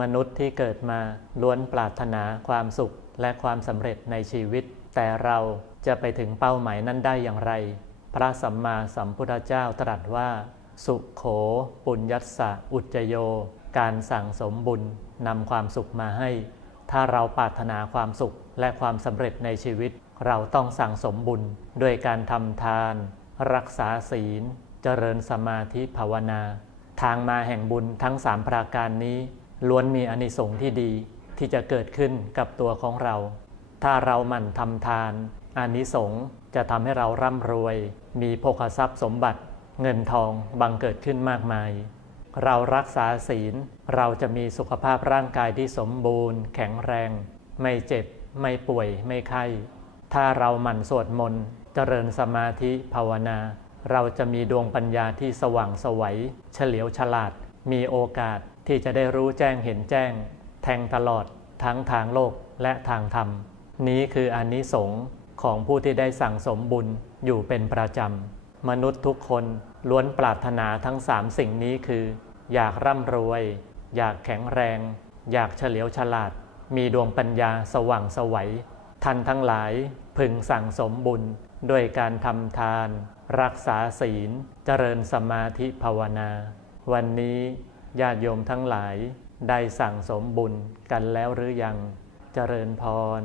มนุษย์ที่เกิดมาล้วนปรารถนาความสุขและความสำเร็จในชีวิต แต่เราจะไปถึงเป้าหมายนั้นได้อย่างไร พระสัมมาสัมพุทธเจ้าตรัสว่า สุขโข ปุญญัสสะอุจจโย การสั่งสมบุญนำความสุขมาให้ ถ้าเราปรารถนาความสุขและความสำเร็จในชีวิต เราต้องสั่งสมบุญด้วยการทำทาน รักษาศีล เจริญสมาธิภาวนา ทางมาแห่งบุญทั้งสามประการนี้ ล้วนมีอานิสงส์ที่ดีที่จะเกิดขึ้นกับตัวของเรา ถ้าเราหมั่นทำทานอานิสงส์จะทำให้เราร่ำรวย มีโภคทรัพย์สมบัติ เงินทองบังเกิดขึ้นมากมาย เรารักษาศีลเราจะมีสุขภาพร่างกายที่สมบูรณ์ แข็งแรง ไม่เจ็บ ไม่ป่วย ไม่ไข้ ถ้าเราหมั่นสวดมนต์เจริญสมาธิภาวนา เราจะมีดวงปัญญาที่สว่างสวัย เฉลียวฉลาด มีโอกาส ที่จะได้รู้แจ้งเห็นแจ้ง แทงตลอดทั้งทางโลกและทางธรรม นี้คืออานิสงส์ของผู้ที่ได้สั่งสมบุญอยู่เป็นประจำ มนุษย์ทุกคนล้วนปรารถนาทั้งสามสิ่งนี้คือ อยากร่ำรวย อยากแข็งแรง อยากเฉลียวฉลาด มีดวงปัญญาสว่างสวัยท่านทั้งหลายพึงสั่งสมบุญด้วยการทำทาน รักษาศีล เจริญสมาธิภาวนา วันนี้ ญาติโยมทั้งหลาย ได้สั่งสมบุญกันแล้วหรือยัง เจริญพร